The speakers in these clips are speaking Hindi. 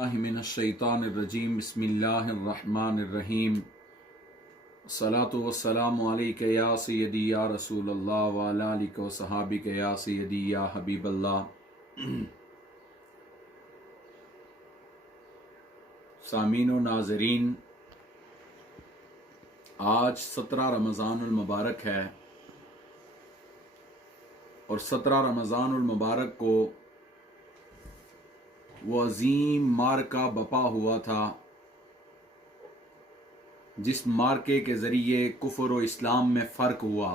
मिनश्शैतानिर्रजीम बिस्मिल्लाहिर्रहमानिर्रहीम अस्सलातु वस्सलामु अलैका या सय्यदी या रसूलल्लाह व अला आलिका व सहाबिका या सय्यदी या हबीबल्लाह। सामीन व नाज़रीन, आज 17 रमज़ानुल मुबारक है और 17 रमज़ानुल मुबारक को वो अजीम मार्का बपा हुआ था जिस मार्के के ज़रिए कुफ्र और इस्लाम में फ़र्क हुआ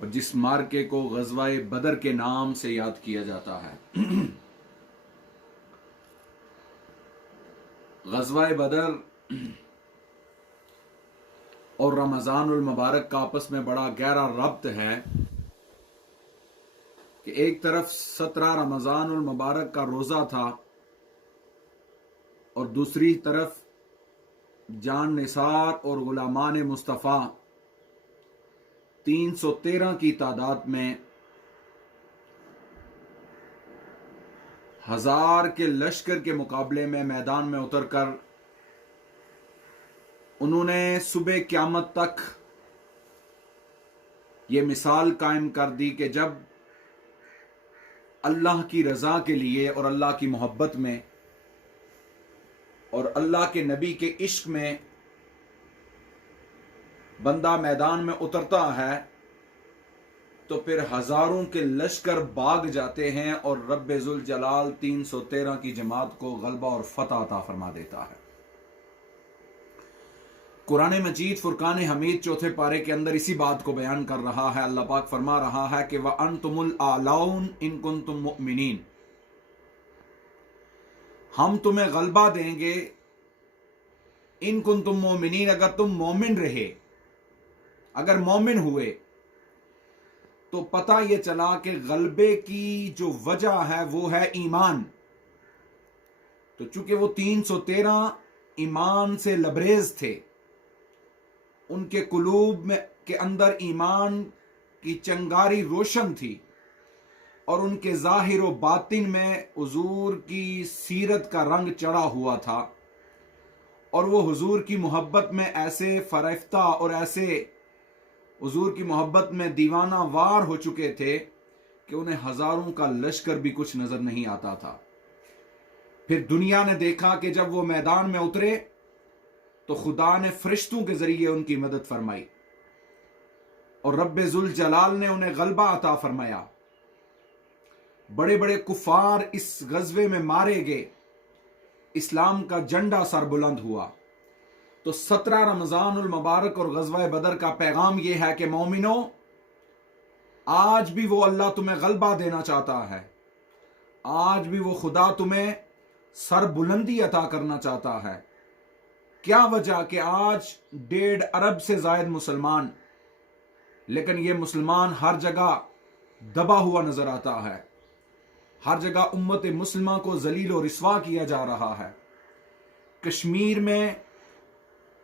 और जिस मार्के को ग़ज़वा-ए बदर के नाम से याद किया जाता है। ग़ज़वा-ए बदर और रमज़ानुल मुबारक का आपस में बड़ा गहरा रब्त है कि एक तरफ 17 रमज़ानुल मुबारक का रोज़ा था और दूसरी तरफ जान निसार और गुलामान मुस्तफ़ा 313 की तादाद में 1000 के लश्कर के मुकाबले में मैदान में उतरकर उन्होंने सुबह क़यामत तक ये मिसाल कायम कर दी कि जब अल्लाह की रज़ा के लिए और अल्लाह की मोहब्बत में और अल्लाह के नबी के इश्क में बंदा मैदान में उतरता है तो फिर हजारों के लश्कर भाग जाते हैं और रब्बे ज़ुल जलाल 313 की जमात को गलबा और फतह अता फरमा देता है। कुरान मजीद फुरकान हमीद चौथे पारे के अंदर इसी बात को बयान कर रहा है। अल्लाह पाक फरमा रहा है कि व अंतुमुल आलाउन इन कुंतुम मुमिनीन, हम तुम्हें गलबा देंगे इन कुंतुम मुमिनीन, अगर तुम मोमिन रहे, अगर मोमिन हुए। तो पता यह चला कि गलबे की जो वजह है वो है ईमान। तो चूंकि वो 313 ईमान से लबरेज थे, उनके कुलूब में के अंदर ईमान की चंगारी रोशन थी और उनके ज़ाहिर व बातिन में हुजूर की सीरत का रंग चढ़ा हुआ था और वो हुजूर की मोहब्बत में ऐसे फरेफ्ता और ऐसे हुजूर की मोहब्बत में दीवाना वार हो चुके थे कि उन्हें हजारों का लश्कर भी कुछ नजर नहीं आता था। फिर दुनिया ने देखा कि जब वो मैदान में उतरे तो खुदा ने फरिश्तों के जरिए उनकी मदद फरमाई और रब्बे ज़ुल जलाल ने उन्हें गलबा अता फरमाया। बड़े बड़े कुफार इस गज़वे में मारे गए, इस्लाम का झंडा सरबुलंद हुआ। तो 17 रमज़ानुल मुबारक और ग़ज़वा बदर का पैगाम यह है कि मोमिनो, आज भी वो अल्लाह तुम्हें गलबा देना चाहता है, आज भी वो खुदा तुम्हें सरबुलंदी अता करना चाहता है। क्या वजह कि आज 1.5 अरब से जायद मुसलमान, लेकिन ये मुसलमान हर जगह दबा हुआ नजर आता है। हर जगह उम्मत मुस्लिमा को जलील और रिस्वा किया जा रहा है। कश्मीर में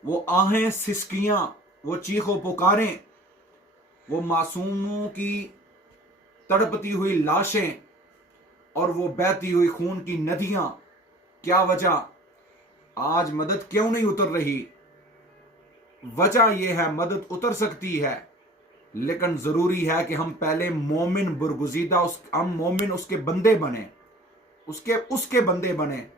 वो आहें सिसकियां, वो चीखों पुकारें, वो मासूमों की तड़पती हुई लाशें और वो बहती हुई खून की नदियां, क्या वजह? आज मदद क्यों नहीं उतर रही? वजह यह है, मदद उतर सकती है लेकिन जरूरी है कि हम पहले मोमिन बुरगुजीदा हम मोमिन उसके बंदे बने, उसके बंदे बने।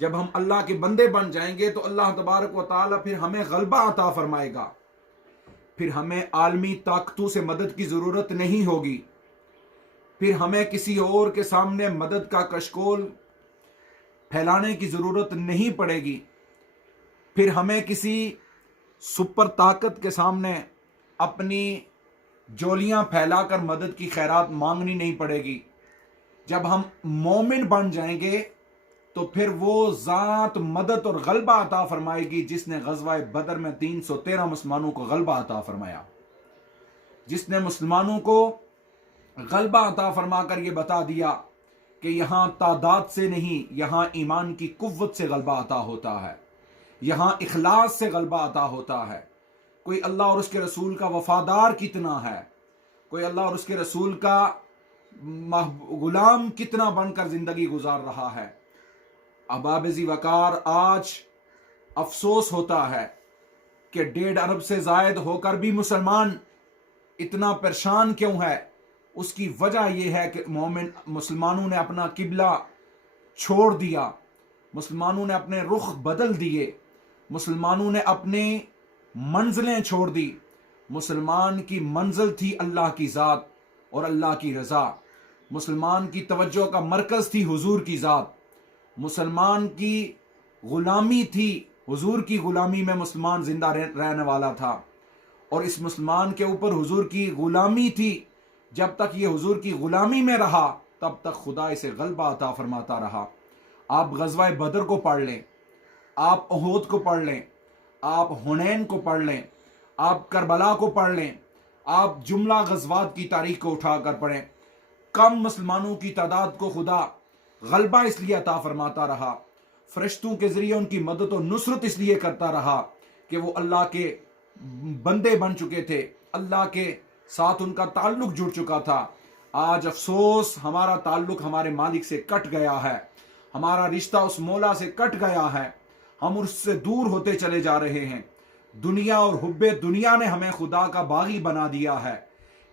जब हम अल्लाह के बंदे बन जाएंगे तो अल्लाह तबारक व तआला फिर हमें गलबा अता फरमाएगा। फिर हमें आलमी ताकतों से मदद की जरूरत नहीं होगी, फिर हमें किसी और के सामने मदद का कशकोल फैलाने की जरूरत नहीं पड़ेगी, फिर हमें किसी सुपर ताकत के सामने अपनी जोलियां फैलाकर मदद की खैरात मांगनी नहीं पड़ेगी। जब हम मोमिन बन जाएंगे तो फिर वो जात मदद और गलबा अता फरमाएगी जिसने ग़ज़वा बदर में 313 मुसलमानों को गलबा अता फरमाया, जिसने मुसलमानों को गलबा अता फरमाकर ये बता दिया कि यहां तादाद से नहीं, यहां ईमान की कुव्वत से गलबा अता होता है, यहां इखलास से गलबा अता होता है। कोई अल्लाह और उसके रसूल का वफादार कितना है, कोई अल्लाह और उसके रसूल का गुलाम कितना बनकर जिंदगी गुजार रहा है। अबाबिज़ी वकार, आज अफसोस होता है कि 1.5 अरब से जायद होकर भी मुसलमान इतना परेशान क्यों है। उसकी वजह यह है कि मुसलमानों ने अपना किबला छोड़ दिया, मुसलमानों ने अपने रुख बदल दिए, मुसलमानों ने अपने मंजिलें छोड़ दी। मुसलमान की मंजिल थी अल्लाह की ज़ात और अल्लाह की रज़ा। मुसलमान की तवज्जो का मरकज़ थी हुजूर की ज़ात। मुसलमान की गुलामी थी, हुजूर की गुलामी में मुसलमान जिंदा रहने वाला था। और इस मुसलमान के ऊपर हुजूर की गुलामी थी। जब तक ये हुजूर की गुलामी में रहा तब तक खुदा इसे गलबा अता फरमाता रहा। आप गज़वा बदर को पढ़ लें, आप उहद को पढ़ लें, आप हुनैन को पढ़ लें, आप करबला को पढ़ लें, आप जुमला गज़वात की तारीख को उठाकर पढ़ें। कम मुसलमानों की तादाद को खुदा गलबा इसलिए अता फरमाता रहा, फरिश्तों के जरिए उनकी मदद और नुसरत इसलिए करता रहा कि वो अल्लाह के बंदे बन चुके थे, अल्लाह के साथ उनका ताल्लुक जुड़ चुका था। आज अफसोस, हमारा ताल्लुक हमारे मालिक से कट गया है, हमारा रिश्ता उस मौला से कट गया है, हम उससे दूर होते चले जा रहे हैं। दुनिया और हुब्बे दुनिया ने हमें खुदा का बागी बना दिया है।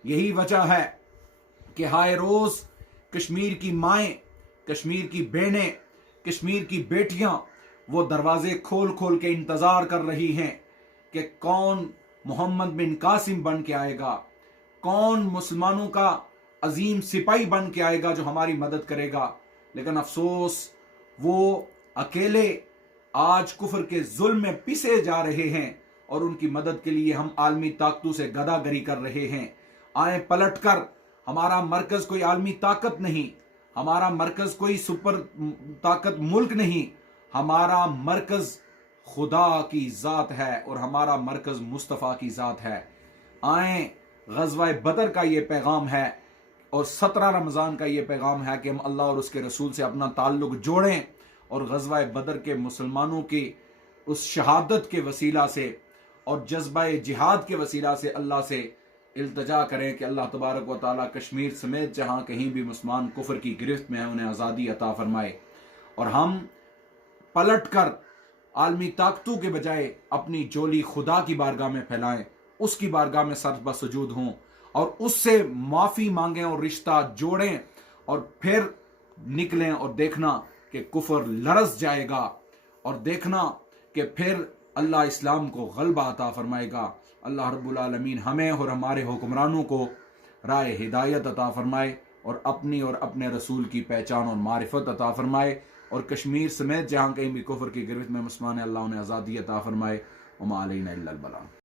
यही वजह है कि हाय रोज कश्मीर की माएँ, कश्मीर की बहनें, कश्मीर की बेटियां वो दरवाजे खोल खोल के इंतजार कर रही हैं कि कौन मोहम्मद बिन कासिम बन के आएगा, कौन मुसलमानों का अजीम सिपाही बन के आएगा जो हमारी मदद करेगा। लेकिन अफसोस, वो अकेले आज कुफर के जुल्म में पिसे जा रहे हैं और उनकी मदद के लिए हम आलमी ताकतों से गदागरी कर रहे हैं। आए पलटकर, हमारा मरकज कोई आलमी ताकत नहीं, हमारा मरकज कोई सुपर ताकत मुल्क नहीं, हमारा मरकज खुदा की ज़ात है और हमारा मरकज मुस्तफ़ा की ज़ात है। आए, ग़ज़वा बदर का ये पैगाम है और 17 रमज़ान का ये पैगाम है कि हम अल्लाह और उसके रसूल से अपना ताल्लुक जोड़ें और ग़ज़वा बदर के मुसलमानों की उस शहादत के वसीला से और जज्बा जिहाद के वसीला से अल्लाह से इल्तजा करें कि अल्लाह तबारक व तआला कश्मीर समेत जहाँ कहीं भी मुसलमान कुफर की गिरफ्त में है उन्हें आज़ादी अता फरमाए और हम पलट कर आलमी ताकतों के बजाय अपनी जोली खुदा की बारगाह में फैलाएं, उसकी बारगाह में सर बसजूद हों और उससे माफ़ी मांगें और रिश्ता जोड़ें और फिर निकलें और देखना कि कुफर लरस जाएगा और देखना कि फिर अल्लाह इस्लाम को गलबा अता फरमाएगा। अल्लाह रब्बुल आलमीन हमें और हमारे हुक्मरानों को राय हिदायत अता फरमाए और अपनी और अपने रसूल की पहचान और मारिफत अता फरमाए और कश्मीर समेत जहाँ कहीं भी कुफर की गिरफ्त में मुसलमान अल्लाह उन्हें आज़ादी अता फरमाए। वमा अलैना इल्लल बलाग।